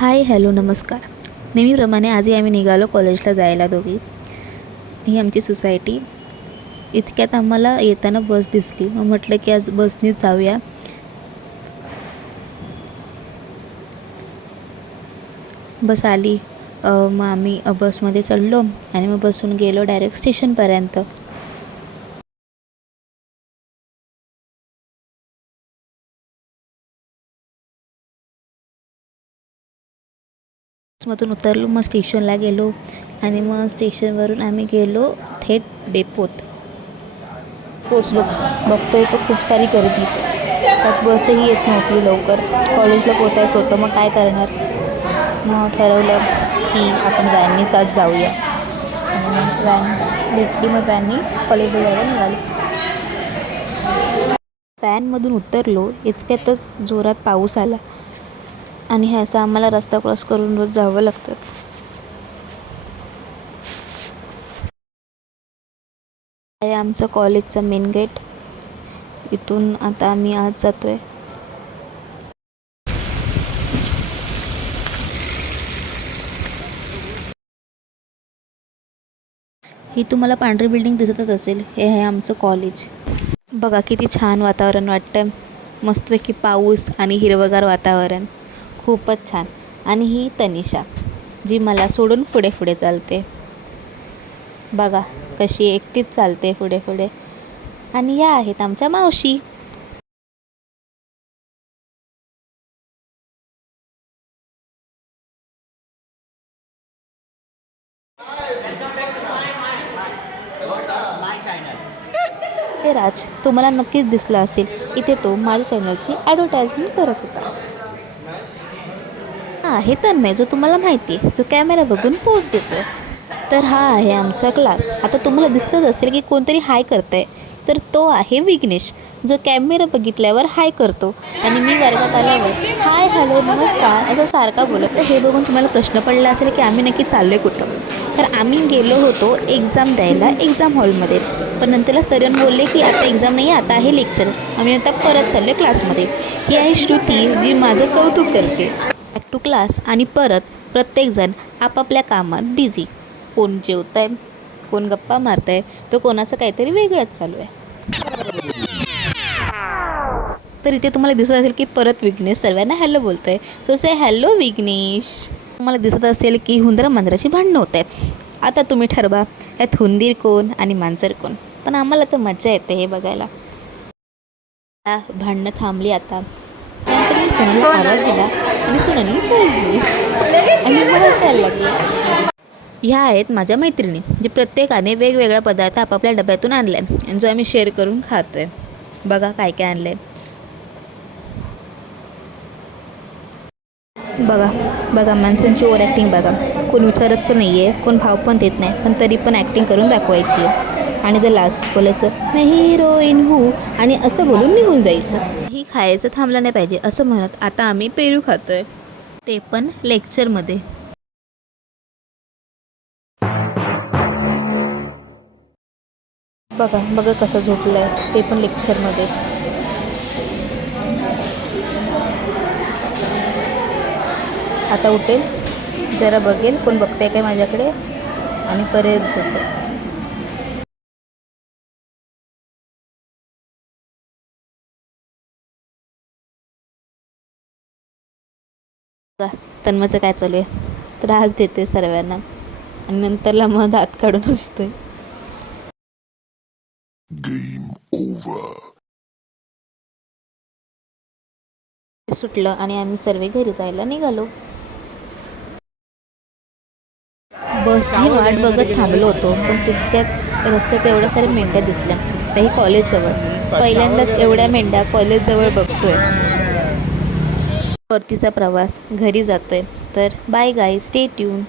Hi hello नमस्कार. नेहमीप्रमाणे आजही आम्ही निघालो कॉलेजला जायला दोघी. ही आमची सोसायटी. इतक्यात आम्हाला येताना बस दिसली. मग म्हटलं की आज बसनीच जाऊया. बस आली. मग आम्ही बसमध्ये चढलो आणि मग बसून गेलो डायरेक्ट स्टेशनपर्यंत. बसमधून उतरलो, मग स्टेशनला गेलो आणि मग स्टेशनवरून आम्ही गेलो थेट डेपोत. पोचलो. बघतोय तो खूप सारी गर्दी. त्यात बसही येत नव्हती लवकर. कॉलेजला पोचायचं होतं, मग काय करणार. मग ठरवलं की आपण व्हॅननीच आज जाऊया. आणि मग व्हॅन भेटली. मग व्हॅननी कॉलेजला जायला निघालो. व्हॅनमधून उतरलो, इतक्यातच जोरात पाऊस आला आणि हे असं आम्हाला रस्ता क्रॉस करून रोज जावं लागतं. आहे आमचं कॉलेजचं मेन गेट. इथून आता आम्ही आज जातोय. ही तुम्हाला पांढरी बिल्डिंग दिसतच असेल. हे आहे आमचं कॉलेज. बघा किती छान वातावरण वाटतं. मस्तपैकी पाऊस आणि हिरवंगार वातावरण. खूपच छान. आणि ही तनिषा, जी मला सोडून पुढे पुढे चालते. बघा कशी एकटीच चालते पुढे पुढे. आणि या आहेत आमच्या मावशी. हे राज तुम्हाला नक्कीच दिसला असेल. इथे तो माझ्या चॅनलची ॲडव्हर्टाइजमेंट करत होता. हा आहे तन्मय, जो तुम्हाला माहिती आहे, जो कॅमेरा बघून पोज देतोय. तर हा आहे आमचा क्लास. आता तुम्हाला दिसतच असेल की कोणतरी हाय करतंय. तर तो आहे विघ्नेश, जो कॅमेरा बघितल्यावर हाय करतो आणि मी वर्गात आल्यावर हाय हॅलो नमस्कार असं सारखा बोलत. तर हे बघून तुम्हाला प्रश्न पडला असेल की आम्ही नक्की चाललो आहे कुठं. तर आम्ही गेलो होतो एक्झाम द्यायला एक्झाम हॉलमध्ये. पण नंतरला सर बोलले की आता एक्झाम नाही, आता आहे लेक्चर. आम्ही आता परत चाललो क्लासमध्ये. ही आहे श्रुती, जी माझं कौतुक करते. Back to class. आणि परत प्रत्येकजण आपापल्या कामात बिझी. कोण जेवत आहे, कोण गप्पा मारत आहे, तर कोणाचं काहीतरी वेगळंच चालू आहे. तर इथे तुम्हाला दिसत असेल की परत विघ्नेश सर्वांना हॅलो बोलत आहे. सो से हॅलो विघ्नेश. तुम्हाला दिसत असेल की हुंदरा मांजराची भांडणं होत आहेत. आता तुम्ही ठरवा यात हुंदीर कोण आणि मांजर कोण. पण आम्हाला तर मजा येते हे बघायला. भांडणं थांबली आता. त्यानंतर मी सोनाला आवाज दिला आणि सोनाली पोच दिली आणि मला हसायला लागले. ह्या आहेत माझ्या मैत्रिणी, जे प्रत्येकाने वेगवेगळा पदार्थ आपापल्या डब्यातून आणला आहे आणि जो आम्ही शेअर करून खातो आहे. बघा काय काय आणलं आहे. बघा बघा माणसांची ओव्हर ॲक्टिंग बघा. कोण विचारत पण नाही आहे, कोण भाव पण देत नाही, पण तरी पण ॲक्टिंग करून दाखवायची आहे. आणि द लास्ट बोलायचं मैं हिरोईन हू आणि असं बोलून निघून जायचं. ही खायचं थांबलं नाही पाहिजे असं म्हणत आता आम्ही पेरू खातो आहे, ते पण लेक्चरमध्ये. बघा बघा कसं झोपलं आहे, ते पण लेक्चरमध्ये. आता उठेल, जरा बघेल कोण बघते काय माझ्याकडे आणि परत झोपेल. बघा तन्मयचं काय चालू आहे. त्रास देतोय सर्वांना आणि नंतरला मग दात काढून असतोय. सुटलं आणि आम्ही सर्व घरी जायला निघालो. बसची वाट बघत थांबलो होतो, पण तितक्यात रस्त्यात एवढ्या साऱ्या मेंढ्या दिसल्या, त्याही कॉलेजजवळ. पहिल्यांदाच एवढ्या मेंढ्या कॉलेजजवळ बघतोय. परतीचा प्रवास घरी जातोय. तर बाय गाईज, स्टे ट्यून.